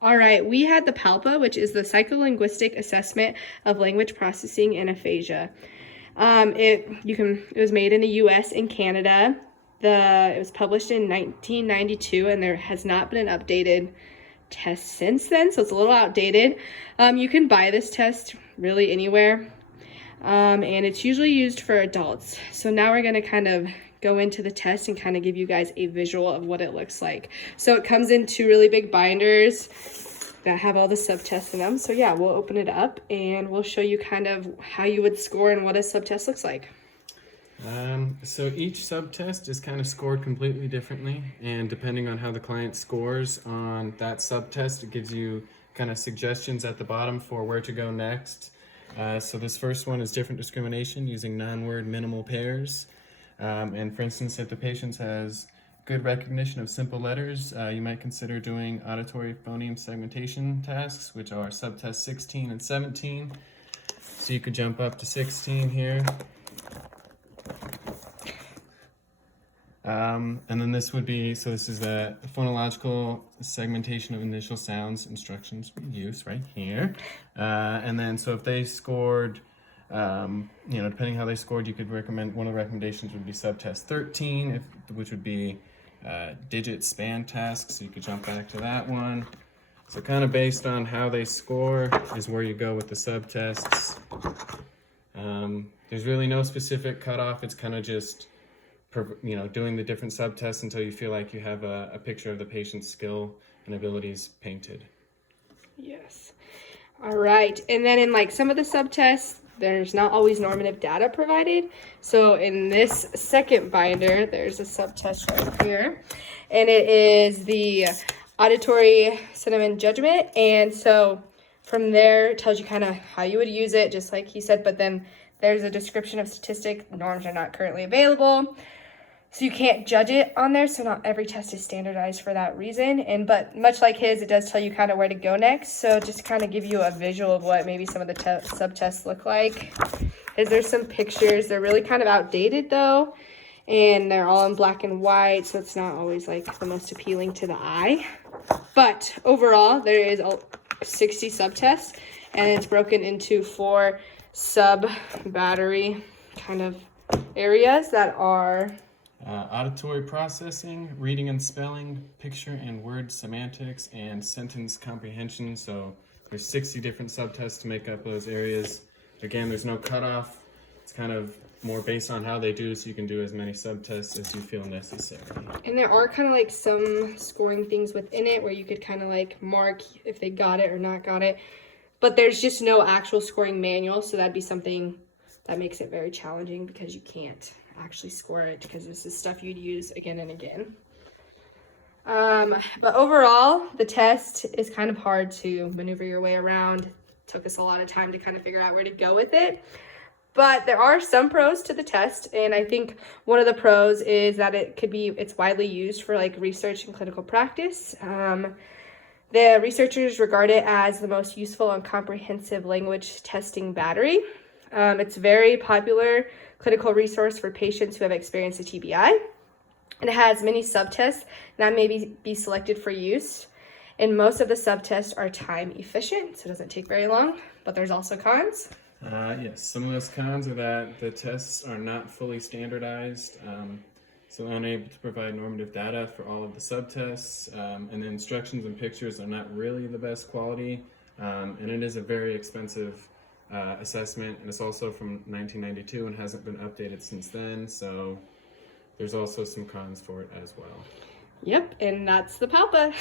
All right, we had the Palpa, which is the psycholinguistic assessment of language processing and aphasia. It was made in the U.S. and Canada. It was published in 1992, and there has not been an updated test since then, so it's a little outdated. You can buy this test really anywhere, and it's usually used for adults. So now we're going to kind of go into the test and kind of give you guys a visual of what it looks like. So it comes in two really big binders that have all the subtests in them. So yeah, we'll open it up and we'll show you kind of how you would score and what a subtest looks like. So each subtest is kind of scored completely differently, and depending on how the client scores on that subtest, it gives you kind of suggestions at the bottom for where to go next. So this first one is different discrimination using non-word minimal pairs. And for instance, if the patient has good recognition of simple letters, you might consider doing auditory phoneme segmentation tasks, which are subtests 16 and 17. So you could jump up to 16 here. And then this would be, so this is the phonological segmentation of initial sounds instructions for use right here. And then so if they scored, depending how they scored, you could recommend, one of the recommendations would be subtest 13, which would be digit span tasks. So you could jump back to that one. So kind of based on how they score is where you go with the subtests. There's really no specific cutoff. It's kind of just doing the different subtests until you feel like you have a picture of the patient's skill and abilities painted. Yes. All right. And then in like some of the subtests, there's not always normative data provided. So in this second binder, there's a subtest right here, and it is the auditory sentiment judgment. And so from there, it tells you kind of how you would use it, just like he said, but then there's a description of statistic. Norms are not currently available, so you can't judge it on there. So not every test is standardized for that reason. But much like his, it does tell you kind of where to go next. So just kind of give you a visual of what maybe some of the subtests look like. There's some pictures. They're really kind of outdated though, and they're all in black and white, so it's not always like the most appealing to the eye. But overall, there is 60 subtests, and it's broken into 4 sub-battery kind of areas that are auditory processing, reading and spelling, picture and word semantics, and sentence comprehension. So there's 60 different subtests to make up those areas. Again, there's no cutoff. It's kind of more based on how they do, so you can do as many subtests as you feel necessary. And there are kind of like some scoring things within it where you could kind of like mark if they got it or not got it. But there's just no actual scoring manual, so that'd be something that makes it very challenging because you can't actually score it because this is stuff you'd use again and again. But overall, the test is kind of hard to maneuver your way around. It took us a lot of time to kind of figure out where to go with it. But there are some pros to the test, and I think one of the pros is that it's widely used for like research and clinical practice. The researchers regard it as the most useful and comprehensive language testing battery. It's a very popular clinical resource for patients who have experienced a TBI. It has many subtests that may be selected for use. And most of the subtests are time efficient, so it doesn't take very long, but there's also cons. Yes, some of those cons are that the tests are not fully standardized, so unable to provide normative data for all of the subtests, and the instructions and pictures are not really the best quality, and it is a very expensive assessment, and it's also from 1992 and hasn't been updated since then, so there's also some cons for it as well. Yep, and that's the Palpa.